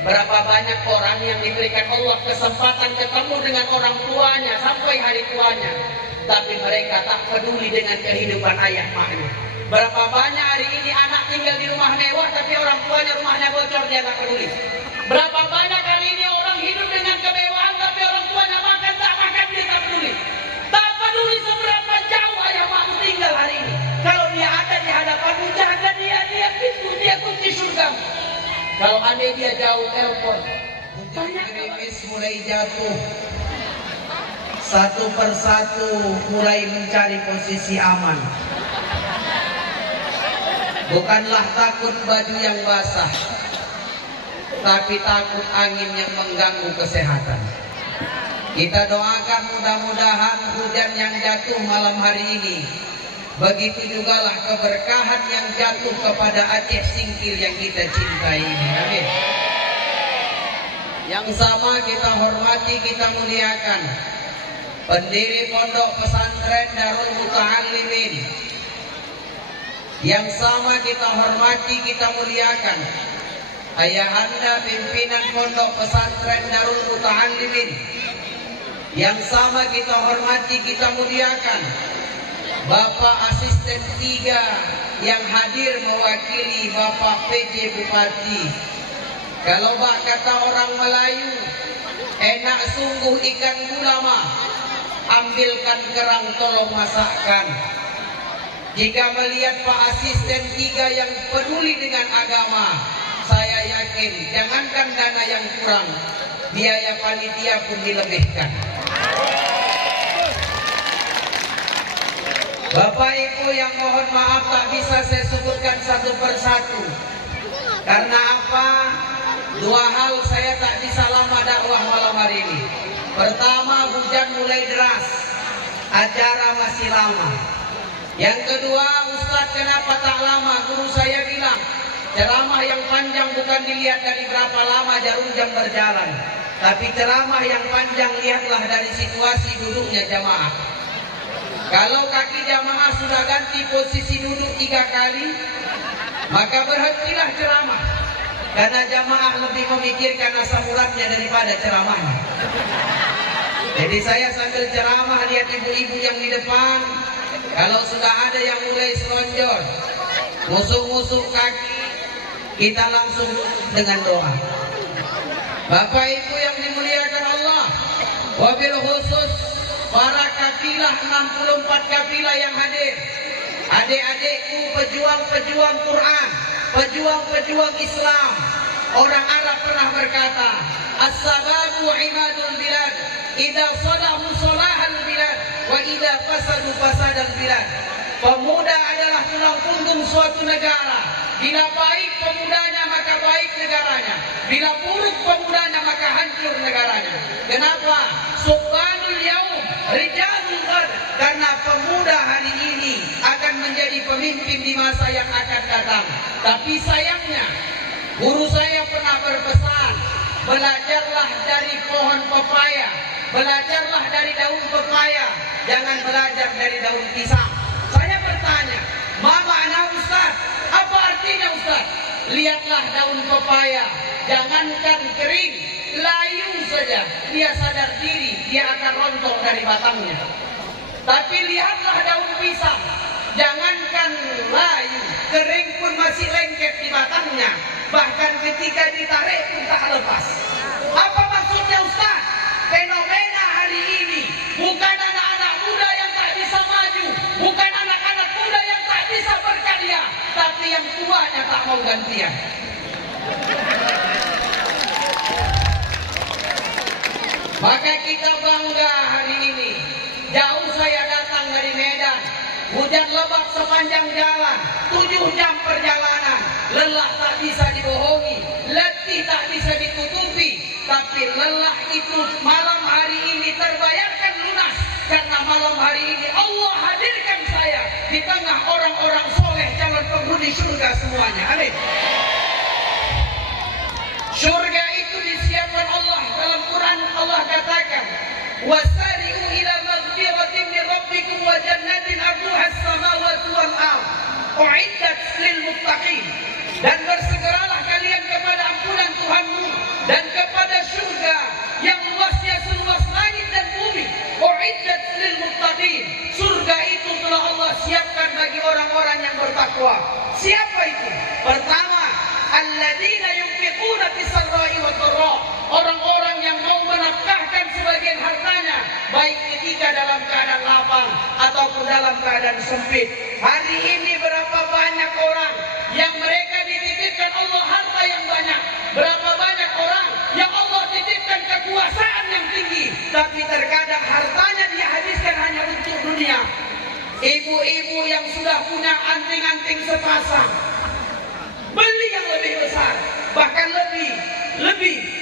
Berapa banyak orang yang diberikan Allah kesempatan ketemu dengan orang tuanya sampai hari tuanya, tapi mereka tak peduli dengan kehidupan ayah maknya. Berapa banyak hari ini anak tinggal di rumah mewah, tapi orang tuanya rumahnya bocor, dia tak peduli. Berapa banyak hari ini orang hidup dengan kemewahan, tapi orang tuanya makan tak makan, dia tak peduli. Tak peduli seberapa jauh ayah makmu tinggal hari ini. Kalau dia ada di hadapanmu, jaga dia pintu, dia kunci surga. Kalau andai dia jauh, telepon. Gerimis mulai jatuh. Satu persatu mulai mencari posisi aman. Bukanlah takut baju yang basah, tapi takut angin yang mengganggu kesehatan. Kita doakan mudah-mudahan hujan yang jatuh malam hari ini, begitu jugalah keberkahan yang jatuh kepada Aceh Singkil yang kita cintai ini. Amin. Yang sama kita hormati, kita muliakan pendiri pondok pesantren Darul Muta'allimin. Yang sama kita hormati, kita muliakan ayahanda pimpinan pondok pesantren Darul Muta'allimin. Yang sama kita hormati, kita muliakan Bapak Asisten 3 yang hadir mewakili Bapak PJ Bupati. Kalau bak kata orang Melayu, enak sungguh ikan gulama, ambilkan kerang tolong masakkan. Jika melihat Pak Asisten 3 yang peduli dengan agama, saya yakin jangankan dana yang kurang, biaya panitia pun dilebihkan. Bapak Ibu yang mohon maaf tak bisa saya sebutkan satu persatu. Karena apa? Dua hal saya tak bisa lama dakwah malam hari ini. Pertama, hujan mulai deras, acara masih lama. Yang kedua, Ustadz kenapa tak lama? Guru saya bilang, ceramah yang panjang bukan dilihat dari berapa lama jarum jam berjalan, tapi ceramah yang panjang lihatlah dari situasi duduknya jamaah. Kalau kaki jamaah sudah ganti posisi duduk 3 kali, maka berhentilah ceramah. Karena jamaah lebih memikirkan asam uratnya daripada ceramahnya. Jadi saya sambil ceramah lihat ibu-ibu yang di depan. Kalau sudah ada yang mulai selonjor, musuk-musuk kaki, kita langsung dengan doa. Bapak Ibu yang dimuliakan Allah, wabil khusus para kafilah 64 kafilah yang hadir, adik-adikku pejuang-pejuang Quran, pejuang-pejuang Islam. Orang Arab pernah berkata, as-sababu imadul bilad, idza salahu salahal bilad, wa idza fasadu fasadal bilad. Pemuda adalah tulang punggung suatu negara. Bila baik pemudanya maka baik negaranya, bila buruk pemudanya maka hancur negaranya. Kenapa? Subhanul yaum rijalul ghad. Karena pemuda hari ini akan menjadi pemimpin di masa yang akan datang. Tapi sayangnya, guru saya pernah berpesan, belajarlah dari pohon pepaya, belajarlah dari daun pepaya, jangan belajar dari daun pisang. Saya bertanya, ma makna Ustaz? Apa artinya Ustaz? Lihatlah daun pepaya, jangankan kering, layu saja, dia sadar diri, dia akan rontok dari batangnya. Tapi lihatlah daun pisang, jangankan layu, kering pun masih lengket di batangnya. Bahkan ketika ditarik pun tak lepas. Apa maksudnya Ustaz? Fenomena hari ini bukan anak-anak muda yang tak bisa maju, bukan anak-anak muda yang tak bisa berkarya, tapi yang tuanya tak mau gantian. Maka kita bangga hari ini. Jauh saya datang dari Medan, hujan lebat sepanjang jalan, 7 jam perjalanan. Lelah tak bisa dibohongi, letih tak bisa ditutupi. Tapi lelah itu malam hari ini terbayarkan lunas. Karena malam hari ini Allah hadirkan saya di tengah orang-orang soleh, calon penghuni surga semuanya. Amin. Surga itu disiapkan Allah. Dalam Quran Allah katakan, wasari'u ila maghfiratin min rabbikum wa jannatin arduha as-samawati wal ardh u'iddat lil muttaqin. Dan bersegeralah kalian kepada ampunan Tuhanmu dan kepada surga yang luasnya seluas langit dan bumi. Uiddat lil muttaqin. Surga itu telah Allah siapkan bagi orang-orang yang bertakwa. Siapa itu? Pertama, alladzina yunfiquna fis sarra'i wad dharra. Orang-orang yang mau menafkahkan sebagian hartanya, baik ketika dalam keadaan lapang ataupun dalam keadaan sempit. Hari ini berapa banyak orang yang mereka dititipkan Allah harta yang banyak. Berapa banyak orang yang Allah titipkan kekuasaan yang tinggi, tapi terkadang hartanya dia habiskan hanya untuk dunia. Ibu-ibu yang sudah punya anting-anting sepasang, beli yang lebih besar, bahkan lebih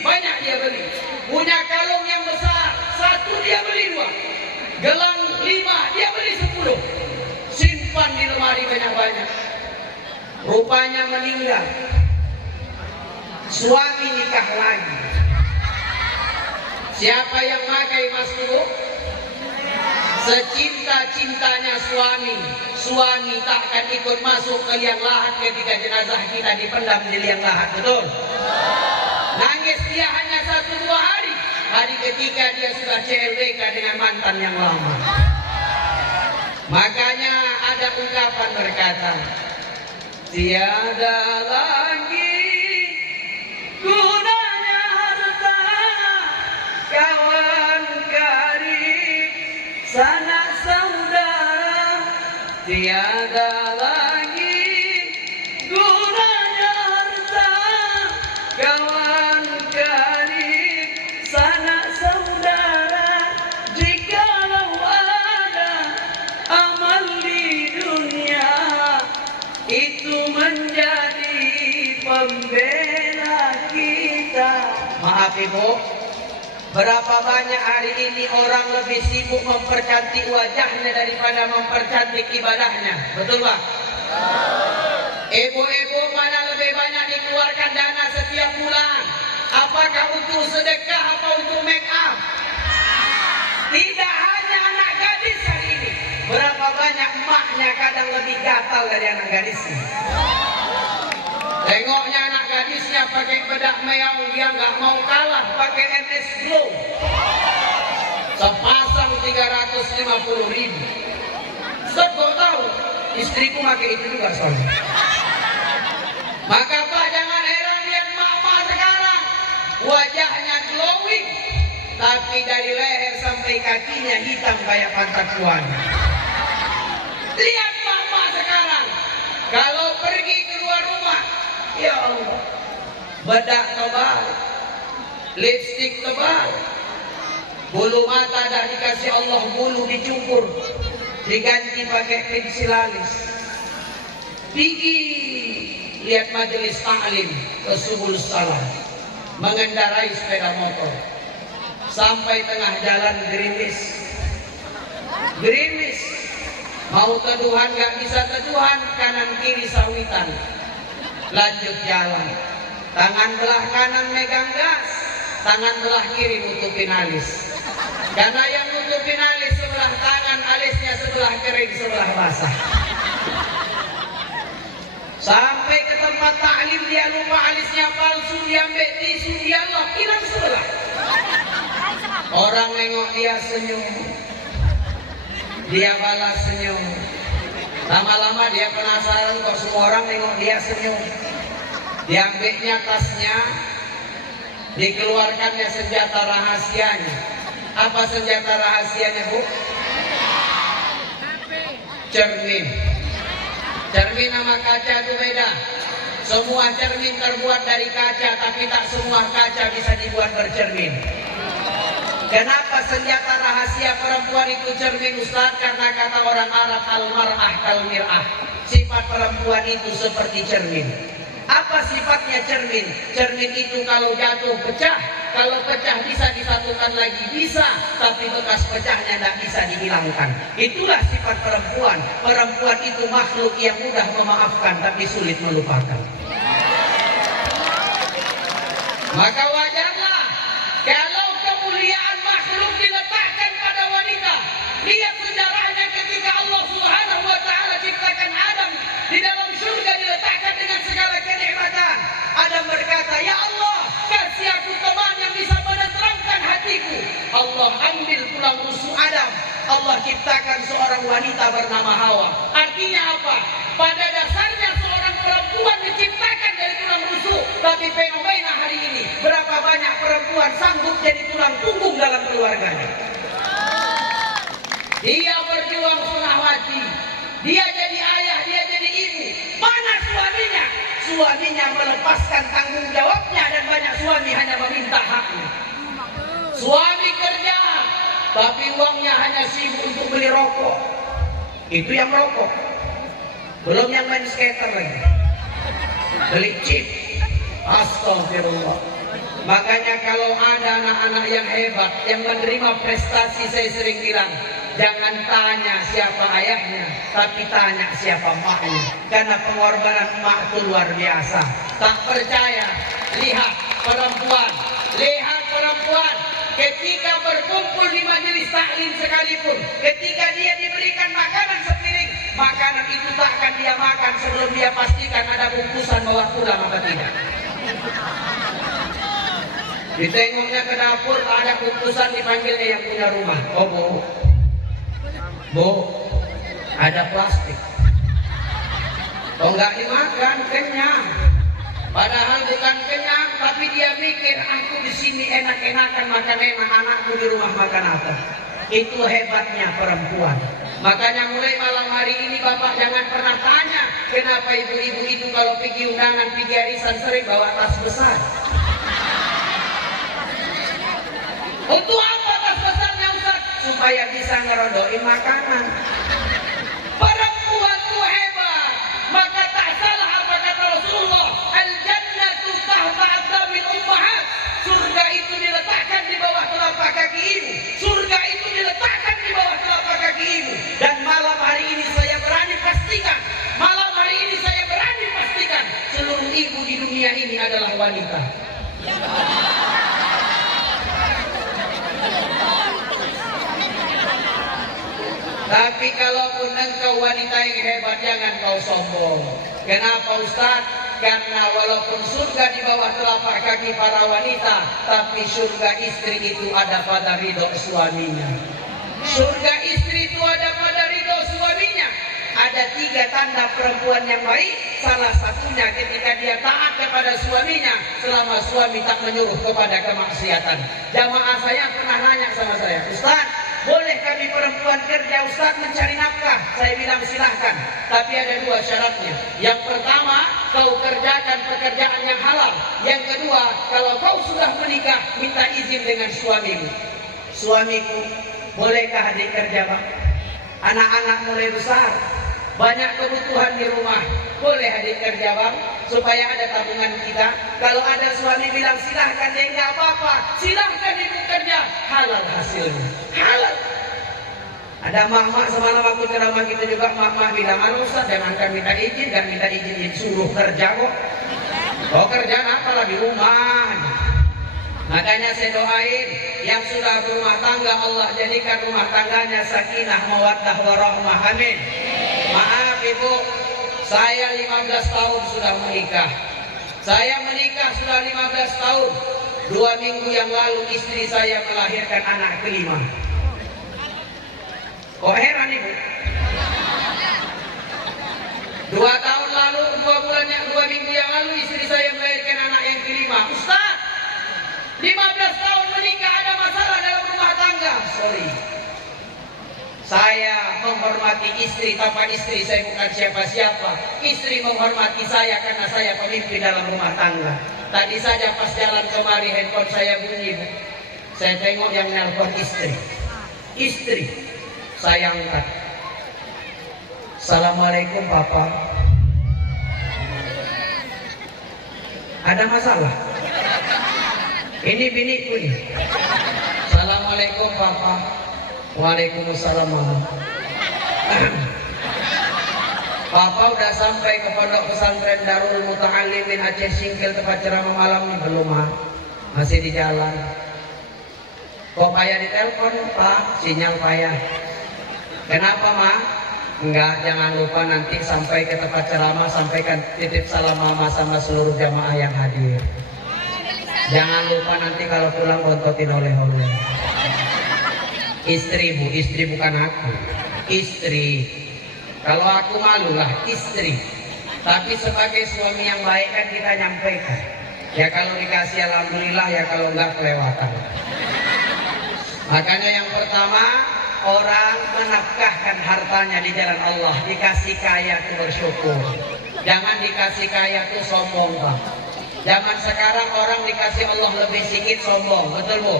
banyak dia beli. Punya kalung yang besar, satu dia beli 2. Gelang 5 dia beli 10. Simpan di lemari banyak-banyak. Rupanya meninggal. Suami nikah lagi. Siapa yang pakai mas dulu? Secinta-cintanya suami takkan ikut masuk ke liang lahat ketika jenazah kita dipendam di liang lahat, betul? Nangis dia hanya 1-2 hari. Hari ketiga dia sudah CLBK dengan mantan yang lama. Makanya ada ungkapan berkata, tiada lagi gunanya harta, kawan karib, sanak saudara. Tiada lagi gunanya harta, kawan karib, sanak saudara. Jikalau ada amal di dunia, itu menjadi pembela kita. Maaf ibu, berapa banyak hari ini orang lebih sibuk mempercantik wajahnya daripada mempercantik ibadahnya, betul pak? Ibu-ibu mana lebih banyak dikeluarkan dana setiap bulan? Apakah untuk sedekah atau untuk make up? Tidak hanya anak gadis hari ini, berapa banyak emaknya kadang lebih gatal dari anak gadisnya. Tengoknya anak gadisnya pakai bedak meong, dia nggak mau kalah pakai MS Glow. Sepasang 350.000. Ustaz kok tahu? Istriku pakai itu juga soalnya. Maka Pak jangan heran lihat mama sekarang, wajahnya glowing, tapi dari leher sampai kakinya hitam kayak pantat tuan. Lihat mama sekarang, kalau pergi keluar rumah, ya Allah, bedak tebal, lipstik tebal, bulu mata dah dikasih Allah bulu dicukur, diganti pakai pensil alis. Pergi lihat majelis taklim ke Subul Salam, mengendarai sepeda motor sampai tengah jalan gerimis, mau teduhan gak bisa teduhan, kanan kiri sawitan. Lanjut jalan, tangan belah kanan megang gas, tangan belah kiri nutupin alis. Karena yang nutupin alis sebelah tangan, alisnya sebelah kering, sebelah basah. Sampai ke tempat taklim dia lupa alisnya palsu, dia ambil tisu, dia lock, hilang sebelah. Orang nengok dia senyum, dia balas senyum. Lama-lama dia penasaran kok semua orang nengok dia senyum. Diambilnya tasnya, dikeluarkannya senjata rahasianya. Apa senjata rahasianya bu? Cermin. Cermin sama kaca itu beda. Semua cermin terbuat dari kaca, tapi tak semua kaca bisa dibuat bercermin. Kenapa senjata rahasia perempuan itu cermin Ustaz? Karena kata orang Arab al-mar'ah kal-mir'ah, sifat perempuan itu seperti cermin. Apa sifatnya cermin? Cermin itu kalau jatuh pecah, kalau pecah bisa disatukan lagi, bisa, tapi bekas pecahnya tidak bisa dihilangkan. Itulah sifat perempuan. Perempuan itu makhluk yang mudah memaafkan tapi sulit melupakan. Maka wajarlah kalau kemuliaan makhluk diletakkan pada wanita. Lihat sejarahnya ketika Allah Subhanahu wa taala ciptakan Adam di dalam surga, diletakkan dengan segala kenikmatan. Adam berkata, "Ya Allah, kasih aku wanita bernama Hawa. Artinya apa? Pada dasarnya seorang perempuan diciptakan dari tulang rusuk, tapi fenomena hari ini berapa banyak perempuan sanggup jadi tulang punggung dalam keluarganya. Dia berjuang setengah mati, dia jadi ayah, dia jadi ibu. Mana suaminya? Suaminya melepaskan tanggung jawabnya dan banyak suami hanya meminta haknya. Suami kerja, tapi uangnya hanya sibuk untuk beli rokok. Itu yang rokok. Belum yang main skater lagi. Beli chip. Astagfirullah. Makanya kalau ada anak-anak yang hebat, yang menerima prestasi, saya sering bilang, jangan tanya siapa ayahnya, tapi tanya siapa maknya. Karena pengorbanan emak itu luar biasa. Tak percaya? Lihat perempuan. Lihat perempuan. Ketika berkumpul di majelis taklim sekalipun, ketika dia diberikan makanan sepiring, makanan itu tak akan dia makan sebelum dia pastikan ada bungkusan bawa pulang apa tidak. Ditengoknya ke dapur, ada bungkusan, dipanggilnya yang punya rumah. Oh bu, ada plastik. Oh enggak dimakan, kenyang. Padahal bukan kenyang, tapi dia mikir aku di sini enak-enakan makan enak, anakku di rumah makan apa. Itu hebatnya perempuan. Makanya mulai malam hari ini bapak jangan pernah tanya kenapa ibu-ibu itu kalau pergi undangan, pergi arisan sering bawa tas besar. Untuk apa tas besarnya Ustaz? Supaya bisa ngerodoin makanan. Perempuan itu hebat. Maka tak salah apa kata Rasulullah, al-jannatu tahta aqdamil ummahat. Surga itu diletakkan di bawah telapak kaki ibu. Surga itu diletakkan di bawah telapak kaki ibu. Dan malam hari ini saya berani pastikan, seluruh ibu di dunia ini adalah wanita. Tapi kalaupun engkau wanita yang hebat, jangan kau sombong. Kenapa Ustaz? Karena walaupun surga di bawah telapak kaki para wanita, tapi surga istri itu ada pada ridho suaminya. Surga istri itu ada pada ridho suaminya. Ada 3 tanda perempuan yang baik. Salah satunya ketika dia taat kepada suaminya selama suami tak menyuruh kepada kemaksiatan. Jamaah saya pernah nanya sama saya, Ustaz, boleh kami perempuan kerja Ustaz mencari nafkah? Saya bilang silahkan, tapi ada 2 syaratnya. Yang pertama, kau kerjakan pekerjaan yang halal. Yang kedua, kalau kau sudah menikah, minta izin dengan suamimu. Suamiku, bolehkah adik kerja Bang? Anak-anak mulai besar, banyak kebutuhan di rumah, boleh adik kerja Bang? Supaya ada tabungan kita. Kalau ada suami bilang silahkan, dia nggak apa-apa, silahkan ibu kerja, halal hasilnya, halal. Ada mak-mak semalam aku ceramah kita juga, mak-mak bilang, Ustaz jangankan minta izin, dan minta izin suruh kerja kok. Oh kerjaan apa lagi rumah. Makanya saya doain yang sudah berumah tangga, Allah jadikan rumah tangganya sakinah, mawaddah, warahmah. Amin. Maaf ibu, saya 15 tahun sudah menikah. Saya menikah sudah 15 tahun. 2 minggu yang lalu istri saya melahirkan anak kelima. Kok heran ibu? 2 tahun lalu, 2 minggu yang lalu istri saya melahirkan anak yang kelima. Ustaz, 15 tahun menikah ada masalah dalam rumah tangga. Sorry, saya menghormati istri. Tanpa istri saya bukan siapa-siapa. Istri menghormati saya karena saya pemimpin dalam rumah tangga. Tadi saja pas jalan kemari handphone saya bunyi. Saya tengok yang nelpon istri. Istri, saya angkat. Assalamualaikum Papa. Ada masalah? Ini biniku nih. Assalamualaikum Papa. Waalaikumsalam Mama. Papa udah sampai ke pondok pesantren Darul Muta'allimin Aceh Singkil tempat ceramah malam nih belum Ma? Masih di jalan. Kok payah ditelepon Pak? Sinyal payah. Kenapa Ma? Enggak, jangan lupa nanti sampai ke tempat ceramah sampaikan titip salam Mama sama seluruh jamaah yang hadir. Jangan lupa nanti kalau pulang bontotin oleh-oleh. Istri Bu, istri bukan aku. istri. Kalau aku malulah istri. Tapi sebagai suami yang baik kan kita nyampaikan. Ya kalau dikasih alhamdulillah, ya kalau enggak kelewatan. Makanya yang pertama, orang menafkahkan hartanya di jalan Allah. Dikasih kaya itu bersyukur. Jangan dikasih kaya itu sombong, Pak. Zaman sekarang orang dikasih Allah lebih sedikit sombong, betul Bu?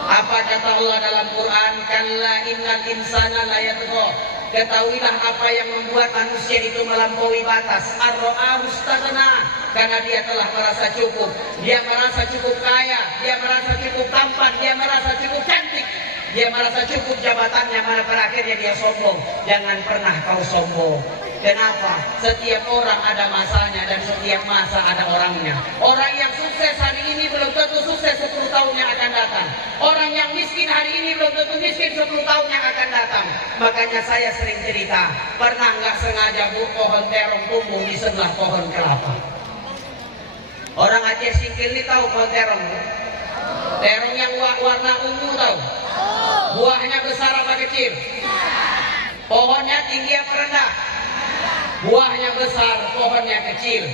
Apa kata Allah dalam Quran? Kalla innal insana la yatgha. Ketahuilah apa yang membuat manusia itu melampaui batas. Ar-ra'ahu istaghna, karena dia telah merasa cukup. Dia merasa cukup kaya, dia merasa cukup tampan, dia merasa cukup cantik, dia merasa cukup jabatannya, mana pada akhirnya dia sombong. Jangan pernah kau sombong. Kenapa? Setiap orang ada masanya dan setiap masa ada orangnya. Orang yang sukses hari ini belum tentu sukses 10 tahun yang akan datang. Orang yang miskin hari ini belum tentu miskin 10 tahun yang akan datang. Makanya saya sering cerita, pernah nggak sengaja Bu, pohon terong tumbuh di sebelah pohon kelapa. Orang Aceh Singkil ini tahu pohon terong? Terong yang warna ungu tahu? Buahnya besar apa kecil? Pohonnya tinggi apa rendah? Buahnya besar, pohonnya kecil.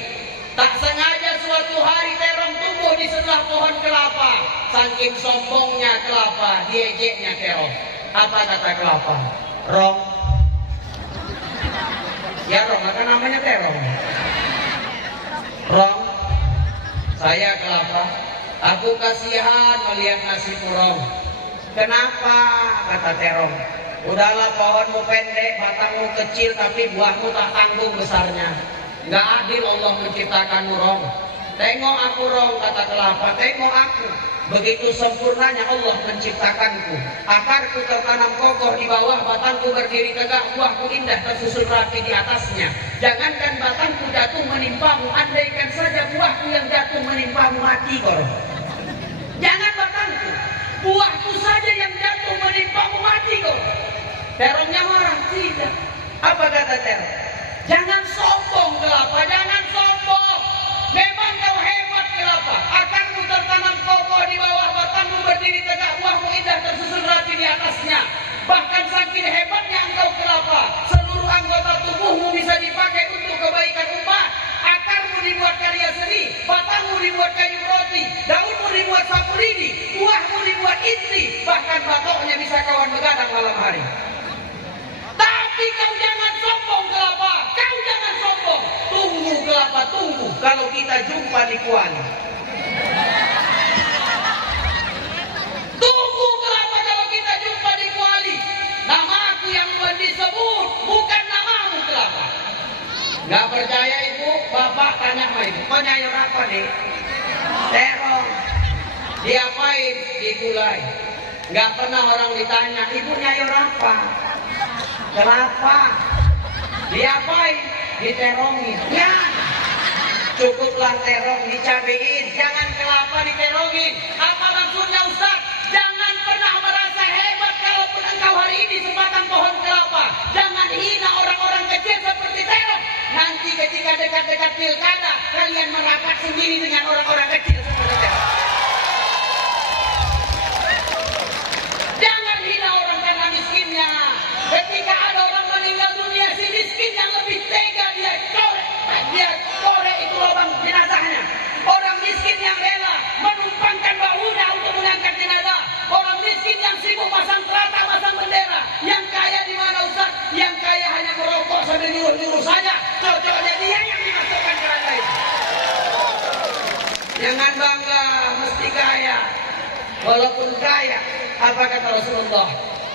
Tak sengaja suatu hari terong tumbuh di sebelah pohon kelapa. Saking sombongnya kelapa, diejeknya terong. Apa kata kelapa? Rong. Ya rong, maka namanya terong. Rong, saya kelapa. Aku kasihan melihat nasibmu rong. Kenapa? Kata terong. Udahlah, pohonmu pendek, batangmu kecil, tapi buahmu tak tanggung besarnya. Nggak adil Allah menciptakanmu rong. Tengok aku rong, kata kelapa, tengok aku. Begitu sempurnanya Allah menciptakanku. Akarku tertanam kokoh di bawah, batangku berdiri tegak, buahku indah tersusun rapi di atasnya. Jangankan batangku jatuh menimpamu, andaikan saja buahku yang jatuh menimpamu, mati kau. Jangan batangku, buahku saja yang jatuh menimpamu, mati kau. Terongnya marah, tidak. Apa kata terong? Jangan sombong kelapa, jangan sombong. Memang kau hebat kelapa. Akarmu tertanam kokoh di bawah, batangmu berdiri tegak, buahmu indah tersusun rapi di atasnya. Bahkan saking hebatnya engkau kelapa, seluruh anggota tubuhmu bisa dipakai untuk kebaikan umat. Akarmu dibuat karya seni, batangmu dibuat kayu roti, daunmu dibuat sapu lidi, buahmu dibuat istri, bahkan batoknya bisa kawan begadang malam hari. Tapi kau jangan sombong kelapa, kau jangan sombong. Tunggu kelapa, tunggu kalau kita jumpa di Kuala. Tunggu kelapa kalau kita jumpa di Kuali. Namaku yang disebut, bukan namamu kelapa. Gak percaya ibu, bapak tanya sama ibu, kau nyayur apa nih? Terong. Diapain? Digulai. Gak pernah orang ditanya, ibu nyayur apa? Kelapa. Diapain? Diterongin. Ya, cukuplah terong dicabein, jangan kelapa diterongin. Apa maksudnya Ustaz? Jangan pernah merasa hebat kalaupun engkau hari ini sebatang pohon kelapa. Jangan hina orang-orang kecil seperti terong. Nanti ketika dekat-dekat pilkada, kalian merapat sendiri dengan orang-orang kecil seperti terong. Jangan hina orang karena miskinnya. Ketika ada orang meninggal dunia, si miskin yang lebih tega dia korek itu lubang jenazahnya. Orang miskin yang rela menumpangkan bahunya untuk mengangkat jenazah. Orang miskin yang sibuk pasang terata, pasang bendera. Yang kaya di mana Ustaz? Yang kaya hanya merokok sambil nyuruh-nyuruh saja. Cocoknya dia yang dimasukkan ke lantai. Jangan bangga mesti kaya. Walaupun kaya, apa kata Rasulullah?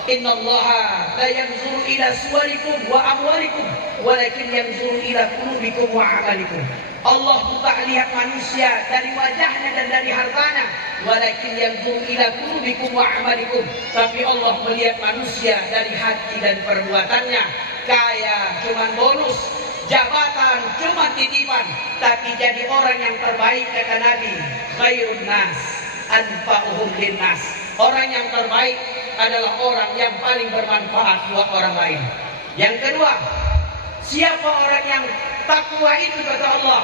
Innallaha la yanzuru ila suwarikum wa amwalikum walakin yanzuru ila qulubikum wa amalikum. Allah tak lihat manusia dari wajahnya dan dari hartanya, walakin yanzuru ila qulubikum wa amalikum. Tapi Allah melihat manusia dari hati dan perbuatannya. Kaya cuma bonus, jabatan cuma titipan, tapi jadi orang yang terbaik kata Nabi, khairun nas anfa'uhum linnas. Orang yang terbaik adalah orang yang paling bermanfaat buat orang lain. Yang kedua, siapa orang yang takwa itu kata Allah,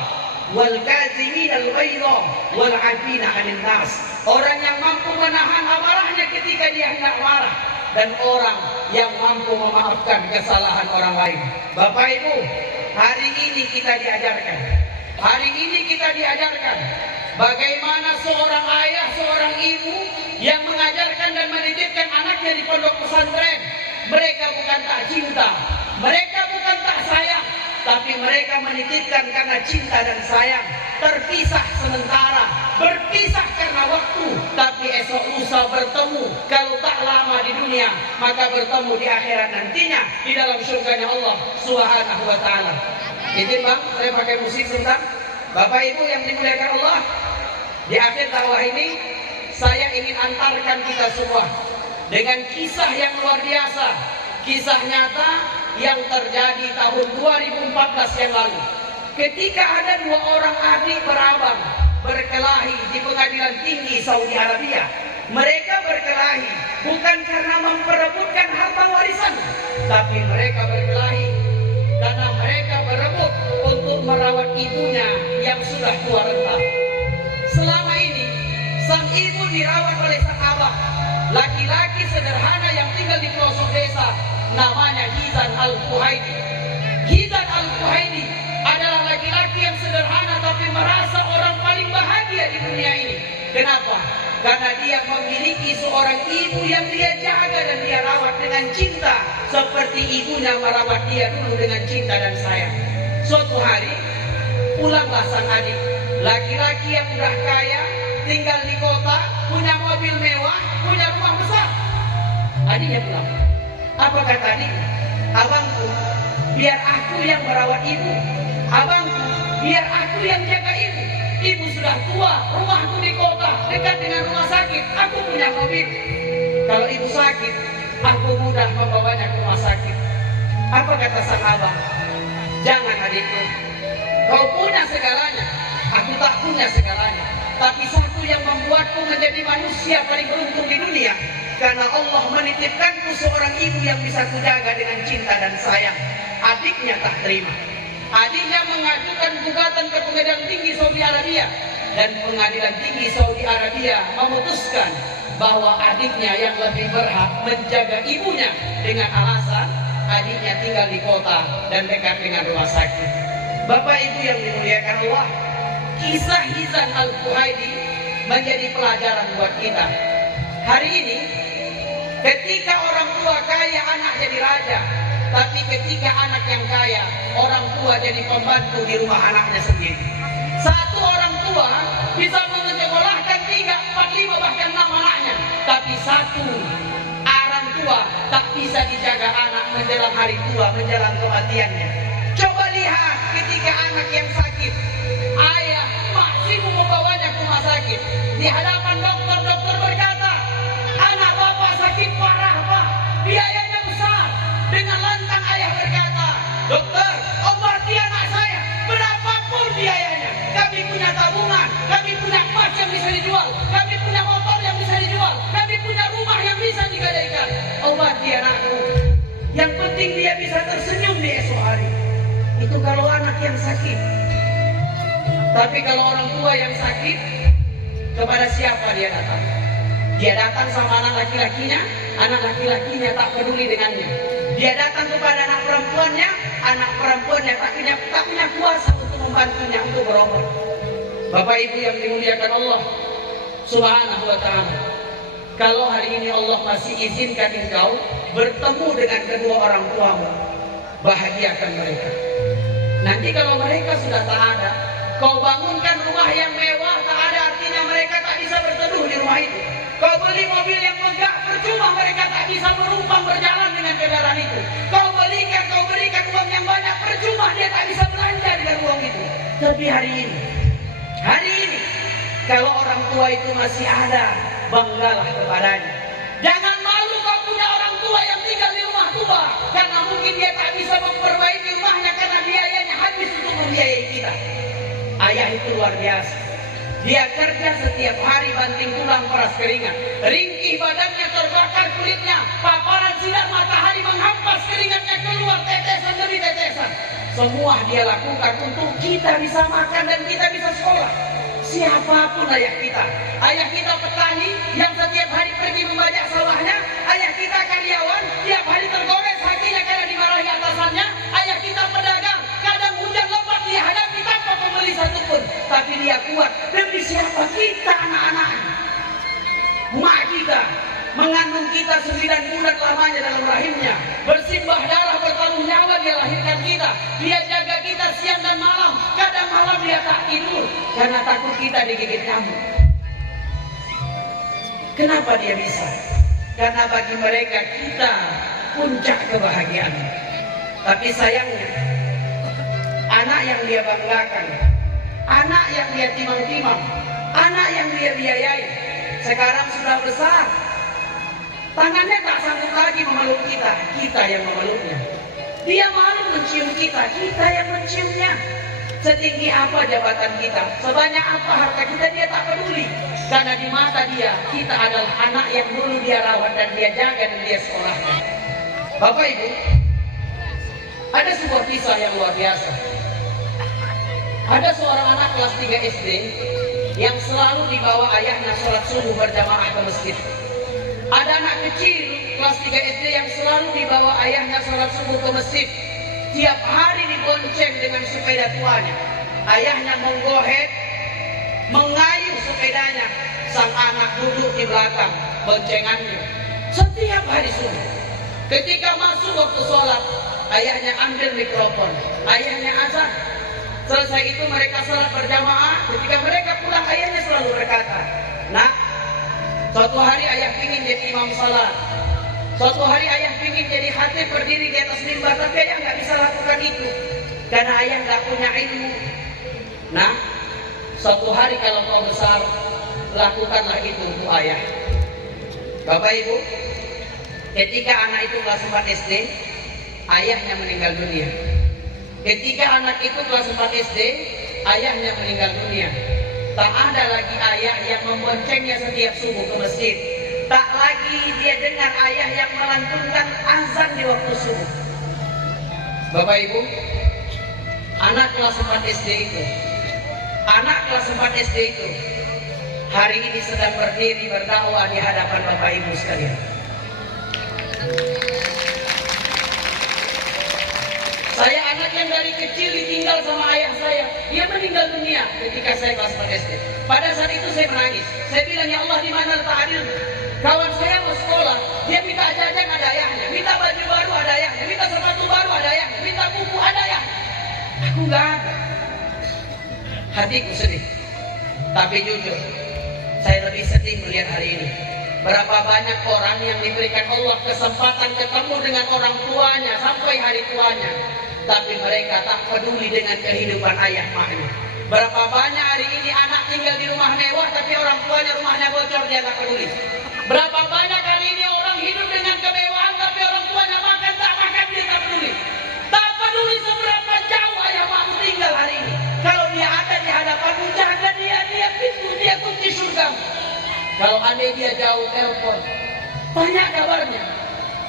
wal kazimin al ghaidha wal 'afina 'anil nas. Orang yang mampu menahan amarahnya ketika dia hendak marah. dan orang yang mampu memaafkan kesalahan orang lain. Bapak Ibu, hari ini kita diajarkan bagaimana seorang ayah, seorang ibu yang mengajarkan dan mendidik anaknya di pondok pesantren. Mereka bukan tak cinta, mereka bukan tak sayang, tapi mereka menitipkan karena cinta dan sayang. Terpisah sementara, berpisah karena waktu, tapi esok lusa bertemu. Kalau tak lama di dunia, maka bertemu di akhirat nantinya di dalam surganya Allah Subhanahu wa ta'ala. Izin Bang, saya pakai musik sebentar. Bapak Ibu yang dimuliakan Allah, di akhir dakwah ini saya ingin antarkan kita semua dengan kisah yang luar biasa, kisah nyata yang terjadi tahun 2014 yang lalu. Ketika ada dua orang adik berabang berkelahi di pengadilan tinggi Saudi Arabia. Mereka berkelahi bukan karena memperebutkan harta warisan, tapi mereka berkelahi karena mereka berebut untuk merawat ibunya yang sudah tua renta. Selama ini sang ibu dirawat oleh sang abang, laki-laki sederhana yang tinggal di pelosok desa, namanya Hizan Al-Kuhaidi. Hizan Al-Kuhaidi adalah laki-laki yang sederhana tapi merasa orang paling bahagia di dunia ini. Kenapa? Karena dia memiliki seorang ibu yang dia jaga dan dia rawat dengan cinta, seperti ibunya merawat dia dulu dengan cinta dan sayang. Suatu hari pulanglah sang adik, laki-laki yang udah kaya, tinggal di kota, punya mobil mewah, punya rumah besar. Adiknya pulang. Apa kata adik? Abangku, biar aku yang merawat ibu. Abangku, biar aku yang jaga ibu. Ibu sudah tua, rumahku di kota, dekat dengan rumah sakit. Aku punya mobil. Kalau ibu sakit, aku mudah membawanya ke rumah sakit. Apa kata sang abang? Jangan adikku, kau punya segalanya, aku tak punya segalanya. Tapi satu yang membuatku menjadi manusia paling beruntung di dunia, karena Allah menitipkanku seorang ibu yang bisa kujaga dengan cinta dan sayang. Adiknya tak terima. Adiknya mengajukan gugatan ke pengadilan tinggi Saudi Arabia, dan pengadilan tinggi Saudi Arabia memutuskan bahwa adiknya yang lebih berhak menjaga ibunya dengan alasan adiknya tinggal di kota dan dekat dengan rumah sakit. Bapak Ibu yang dimuliakan Allah, kisah Hizan Al-Kuhaidi menjadi pelajaran buat kita. Hari ini, ketika orang tua kaya anak jadi raja, tapi ketika anak yang kaya, orang tua jadi pembantu di rumah anaknya sendiri. Satu orang tua bisa menyekolahkan 3, 4, 5 bahkan 6 anaknya, tapi satu orang tua tak bisa dijaga anak menjelang hari tua, menjelang kematiannya. Coba lihat ketika anak yang sakit, ayah masih membawanya ke rumah sakit. Di hadapan dokter, dokter berkata, anak bapak sakit parah pak, biayanya besar. Dengan lantang ayah berkata, dokter, obati anak saya berapapun biayanya. Kami punya tabungan, kami punya emas yang bisa dijual, kami punya motor yang bisa dijual, kami punya rumah yang bisa digadaikan. Obati anakku, yang penting dia bisa tersenyum di esok hari. Itu kalau anak yang sakit. Tapi kalau orang tua yang sakit, kepada siapa dia datang? Dia datang sama anak laki-lakinya tak peduli dengannya. Dia datang kepada anak perempuannya tak punya kuasa untuk membantunya untuk berobat. Bapak Ibu yang dimuliakan Allah Subhanahu wa ta'ala, kalau hari ini Allah masih izinkan engkau bertemu dengan kedua orang tuamu, bahagiakan mereka. Nanti kalau mereka sudah tak ada, kau bangunkan rumah yang mewah, tak ada artinya mereka tak bisa berteduh di rumah itu. Kau beli mobil yang megah, percuma mereka tak bisa menumpang berjalan dengan kendaraan itu. Kau berikan uang yang banyak, percuma dia tak bisa belanja dengan uang itu. Tapi hari ini, kalau orang tua itu masih ada, banggalah kepadanya. Jangan malu kau punya orang tua yang tinggal di rumah tua, karena mungkin dia tak bisa memperbaiki rumahnya karena biayanya habis untuk membiayai kita. Ayah itu luar biasa. Dia kerja setiap hari banting tulang peras keringat. Ringkih badannya, terbakar kulitnya, paparan sinar matahari menghampas keringatnya keluar tetesan demi tetesan. Semua dia lakukan untuk kita bisa makan dan kita bisa sekolah. Siapapun ayah kita petani yang setiap hari pergi membajak sawahnya, ayah kita karyawan, tiap hari tergores hatinya karena dimarahi atasannya. Ayah kita pedagang, kadang hujan lebat dihadapi tanpa pembeli satupun, tapi dia kuat. Demi siapa? Kita anak-anaknya. Mak kita mengandung kita 9 bulan lamanya dalam rahimnya, bersimbah darah, bertaruh nyawa, dia lahirkan kita. Dia jaga kita siang dan malam. Kadang malam dia tak tidur karena takut kita digigit nyamuk. Kenapa dia bisa? Karena bagi mereka kita puncak kebahagiaan. Tapi sayangnya, anak yang dia banggakan, anak yang dia timang-timang, anak yang dia biayai, sekarang sudah besar. Tangannya tak sanggup lagi memeluk kita, kita yang memeluknya. Dia malu mencium kita, kita yang menciumnya. Setinggi apa jabatan kita, sebanyak apa harta kita, dia tak peduli. Karena di mata dia, kita adalah anak yang dulu dia rawat dan dia jaga dan dia sekolahkan. Bapak Ibu, ada sebuah kisah yang luar biasa. Ada seorang anak kelas 3 SD yang selalu dibawa ayahnya sholat subuh berjamaah ke masjid. Ada anak kecil kelas 3 SD yang selalu dibawa ayahnya sholat subuh ke masjid. Tiap hari dibonceng dengan sepeda tuanya. Ayahnya menggohet, mengayuh sepedanya. Sang anak duduk di belakang boncengannya. Setiap hari subuh, ketika masuk waktu sholat, ayahnya ambil mikrofon, ayahnya azan. Selesai itu mereka sholat berjamaah. Ketika mereka pulang, ayahnya selalu berkata, "Nak, suatu hari ayah ingin jadi imam salat. Suatu hari ayah ingin jadi khatib berdiri di atas mimbar, tapi ayah nggak bisa lakukan itu karena ayah nggak punya ilmu. Nah, suatu hari kalau kau besar, lakukanlah itu untuk ayah." Bapak Ibu, ketika anak itu kelas 4 SD, ayahnya meninggal dunia. Ketika anak itu kelas 4 SD, ayahnya meninggal dunia. Tak ada lagi ayah yang memboncengnya setiap subuh ke masjid. Tak lagi dia dengar ayah yang melantunkan azan di waktu subuh. Bapak Ibu, anak kelas 4 SD itu, hari ini sedang berdiri berdakwah di hadapan Bapak Ibu sekalian. Saya anak yang dari kecil ditinggal sama ayah saya. Dia meninggal dunia ketika saya kelas 4 SD. Pada saat itu saya menangis. Saya bilang, "Ya Allah, di mana letak adil?" Kawan saya mau sekolah, dia minta jajan ada ayahnya, minta baju baru ada ayahnya, minta sepatu baru ada ayahnya, minta buku ada ayahnya. Aku nggak ada. Hatiku sedih. Tapi jujur, saya lebih sedih melihat hari ini. Berapa banyak orang yang diberikan Allah kesempatan ketemu dengan orang tuanya sampai hari tuanya, tapi mereka tak peduli dengan kehidupan ayah maknya. Berapa banyak hari ini anak tinggal di rumah mewah, tapi orang tuanya rumahnya bocor, dia tak peduli. Berapa banyak hari ini orang hidup dengan kemewahan, tapi orang tuanya makan tak makan, dia tak peduli. Tak peduli seberapa jauh ayah makmu tinggal hari ini. Kalau dia ada di hadapanmu, jaga dia pintu, dia kunci surga. Kalau andai dia jauh, telepon, tanya kabarnya.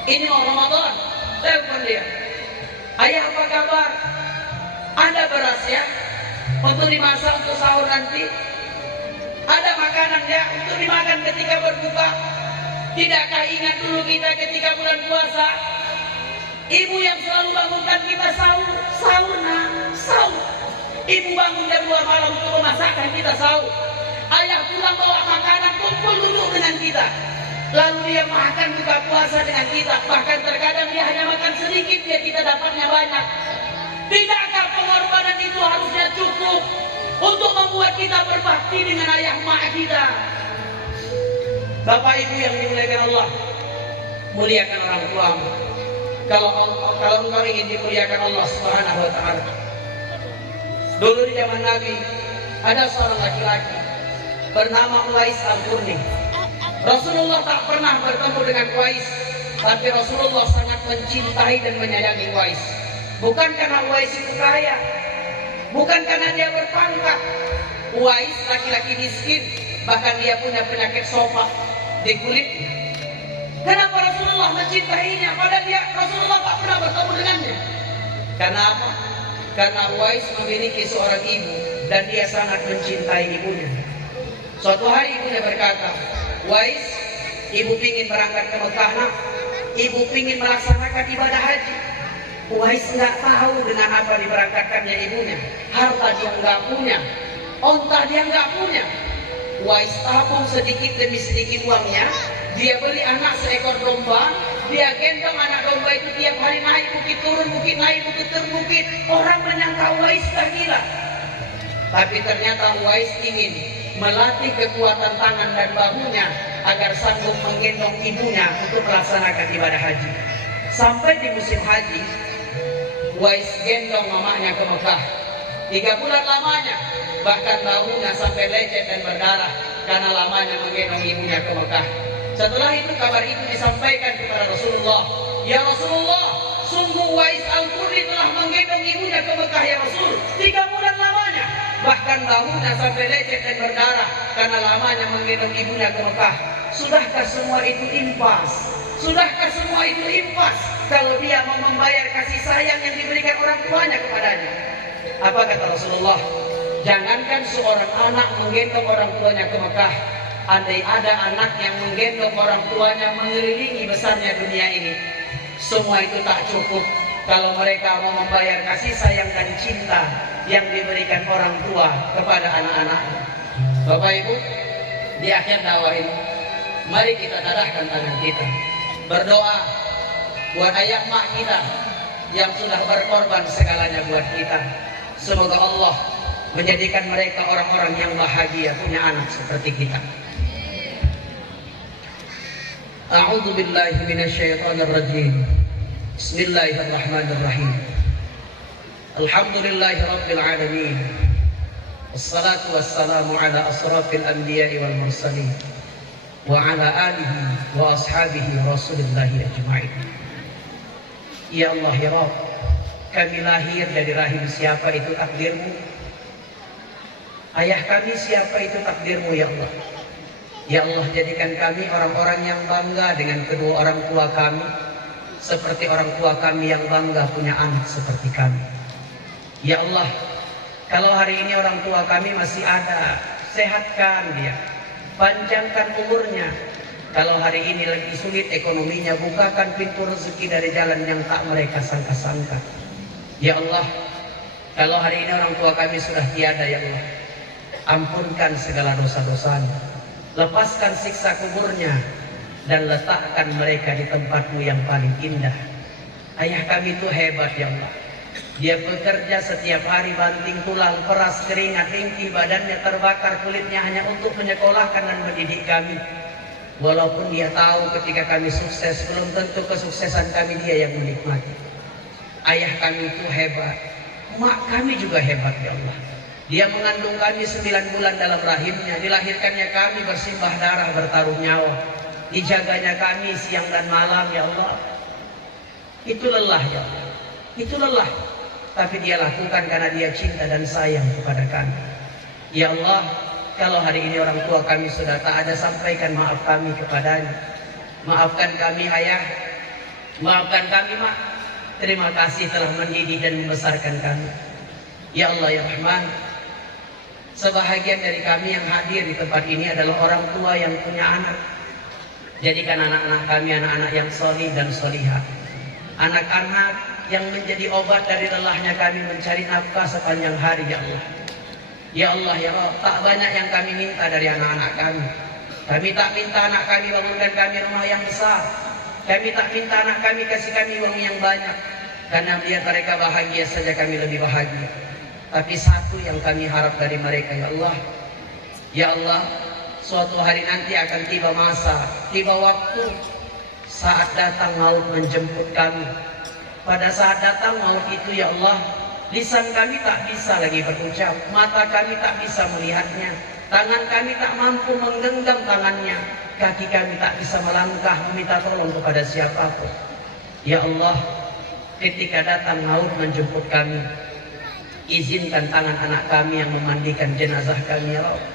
Ini mau Ramadan, telepon dia. "Ayah, apa kabar? Ada beras ya? Untuk dimasak untuk sahur nanti? Ada makanan ya untuk dimakan ketika berbuka? Tidakkah ingat dulu kita ketika bulan puasa? Ibu yang selalu bangunkan kita sahur, sahur. Ibu bangun jam 2 malam untuk memasakkan kita sahur. Ayah pulang bawa makanan, kumpul duduk dengan kita. Lalu dia makan buka puasa dengan kita. Bahkan terkadang dia hanya makan sedikit, biar kita dapatnya banyak. Tidakkah pengorbanan itu harusnya cukup untuk membuat kita berbakti dengan ayah mak kita? Bapak Ibu yang dimuliakan Allah, muliakan orang tuamu. Kalau engkau ingin dimuliakan Allah Subhanahu wa Ta'ala. Dulu di zaman Nabi, ada seorang laki-laki bernama Uwais Al-Qurni. Rasulullah tak pernah bertemu dengan Uwais, tapi Rasulullah sangat mencintai dan menyayangi Uwais. Bukan karena Uwais itu kaya, bukan karena dia berpangkat. Uwais laki-laki miskin, bahkan dia punya penyakit sopak di kulitnya. Kenapa Rasulullah mencintainya? Padahal Rasulullah tak pernah bertemu dengannya. Karena apa? Karena Uwais memiliki seorang ibu dan dia sangat mencintai ibunya. Suatu hari ibunya berkata, "Uwais, ibu ingin berangkat ke Mekah, nak. ibu ingin melaksanakan ibadah haji. Uwais nggak tahu dengan apa diberangkatkannya ibunya. Harta dia nggak punya, onta dia nggak punya. Uwais tabung sedikit demi sedikit uangnya. Dia beli anak seekor domba. Dia gendong anak domba itu tiap hari naik bukit turun, bukit naik bukit turun bukit. Orang menyangka Uwais sudah gila. Tapi ternyata Uwais ingin melatih kekuatan tangan dan bahunya agar sanggup menggendong ibunya untuk melaksanakan ibadah haji. Sampai di musim haji, Uwais gendong mamanya ke Mekah. 3 bulan lamanya, bahkan bahunya sampai lecet dan berdarah karena lamanya menggendong ibunya ke Mekah. Setelah itu kabar itu disampaikan kepada Rasulullah. Ya Rasulullah, sungguh Uwais Al-Qurri telah menggendong ibunya ke Mekah ya Rasul. 3 bulan lamanya, bahkan bahunya sampai lecet dan berdarah karena lamanya menggendong ibunya ke Mekah. Sudahkah semua itu impas? Sudahkah semua itu impas kalau dia mau membayar kasih sayang yang diberikan orang tuanya kepadanya? Apa kata Rasulullah? Jangankan seorang anak menggendong orang tuanya ke Mekah, andai ada anak yang menggendong orang tuanya mengelilingi besarnya dunia ini, semua itu tak cukup kalau mereka mau membayar kasih sayang dan cinta yang diberikan orang tua kepada anak-anaknya. Bapak Ibu, di akhir dakwah ini, mari kita tadahkan tangan kita, berdoa buat ayah mak kita yang sudah berkorban segalanya buat kita. Semoga Allah menjadikan mereka orang-orang yang bahagia punya anak seperti kita. A'udzu billahi minasyaitonir rajim. Bismillahirrahmanirrahim. Alhamdulillahi rabbil alamin. Wassalatu wassalamu ala asrafil anbiya'i wal mursalin wa ala alihi wa ashabihi rasulillahi ajma'in. Ya Allah ya Rabb, kami lahir dari rahim siapa itu takdirmu. Ayah kami siapa itu takdirmu ya Allah. Ya Allah, jadikan kami orang-orang yang bangga dengan kedua orang tua kami, seperti orang tua kami yang bangga punya anak seperti kami. Ya Allah, kalau hari ini orang tua kami masih ada, sehatkan dia, panjangkan umurnya. Kalau hari ini lagi sulit ekonominya, bukakan pintu rezeki dari jalan yang tak mereka sangka-sangka. Ya Allah, kalau hari ini orang tua kami sudah tiada ya Allah, ampunkan segala dosa-dosanya, lepaskan siksa kuburnya, dan letakkan mereka di tempatmu yang paling indah. Ayah kami itu hebat ya Allah. Dia bekerja setiap hari banting tulang, peras keringat, ringkih badannya terbakar kulitnya hanya untuk menyekolahkan dan mendidik kami. Walaupun dia tahu ketika kami sukses, belum tentu kesuksesan kami dia yang menikmati. Ayah kami itu hebat, mak kami juga hebat ya Allah. Dia mengandung kami 9 bulan dalam rahimnya, dilahirkannya kami bersimbah darah bertaruh nyawa, dijaganya kami siang dan malam ya Allah. Itu lelah ya Allah, itu lelah, tapi dia lakukan karena dia cinta dan sayang kepada kami. Ya Allah, kalau hari ini orang tua kami sudah tak ada, sampaikan maaf kami kepadanya. Maafkan kami ayah, maafkan kami mak. Terima kasih telah mendidik dan membesarkan kami. Ya Allah ya Rahman, sebahagian dari kami yang hadir di tempat ini adalah orang tua yang punya anak. Jadikan anak-anak kami anak-anak yang solih dan solihah, anak-anak yang menjadi obat dari lelahnya kami mencari nafkah sepanjang hari ya Allah. Ya Allah ya Rabb, tak banyak yang kami minta dari anak-anak kami. Kami tak minta anak kami bangunkan kami rumah yang besar. Kami tak minta anak kami kasih kami uang yang banyak, karena biar mereka bahagia saja kami lebih bahagia. Tapi satu yang kami harap dari mereka ya Allah. Ya Allah, suatu hari nanti akan tiba masa, tiba waktu, saat datang maut menjemput kami. Pada saat datang maut itu ya Allah, lisan kami tak bisa lagi berucap, mata kami tak bisa melihatnya, tangan kami tak mampu menggenggam tangannya, kaki kami tak bisa melangkah meminta tolong kepada siapapun. Ya Allah, ketika datang maut menjemput kami, izinkan tangan anak kami yang memandikan jenazah kami ya Allah,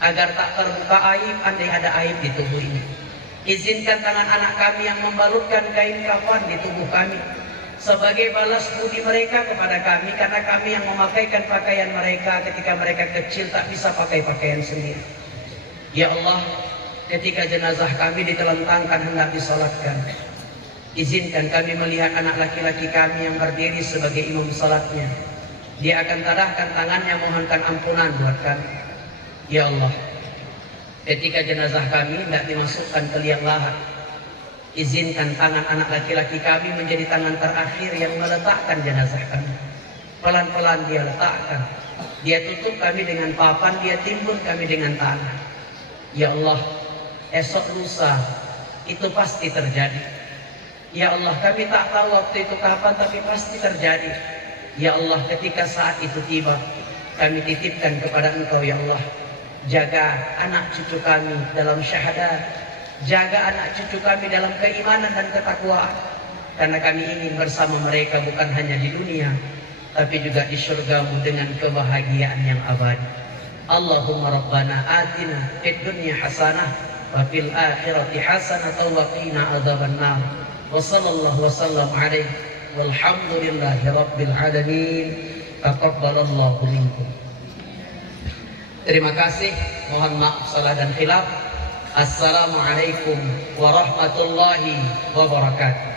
agar tak terbuka aib andai ada aib di tubuh ini. Izinkan tangan anak kami yang membalutkan kain kafan di tubuh kami, sebagai balas budi mereka kepada kami, karena kami yang memakaikan pakaian mereka ketika mereka kecil tak bisa pakai pakaian sendiri. Ya Allah, ketika jenazah kami ditelentangkan hendak disolatkan, Izinkan kami melihat anak laki-laki kami yang berdiri sebagai imam salatnya. Dia akan tadahkan tangannya mohonkan ampunan buat kami. Ya Allah, ketika jenazah kami tidak dimasukkan ke liang lahat, izinkan tangan anak laki-laki kami menjadi tangan terakhir yang meletakkan jenazah kami. Pelan-pelan dia letakkan. Dia tutup kami dengan papan, dia timbun kami dengan tanah. Ya Allah, esok lusa itu pasti terjadi. Ya Allah, kami tak tahu waktu itu kapan, tapi pasti terjadi. Ya Allah, ketika saat itu tiba, kami titipkan kepada Engkau, ya Allah. Jaga anak cucu kami dalam syahadat. Jaga anak cucu kami dalam keimanan dan ketakwaan. Karena kami ingin bersama mereka bukan hanya di dunia, tapi juga di surgamu dengan kebahagiaan yang abadi. Allahumma rabbana atina fid dunya hasanah wa fil akhirati hasanah wa qina adzabannar. Wa sallallahu wasallam alaihi walhamdulillahi rabbil alamin. Taqabbalallahu minkum. Terima kasih. Mohon maaf salah dan khilaf. Assalamualaikum warahmatullahi wabarakatuh.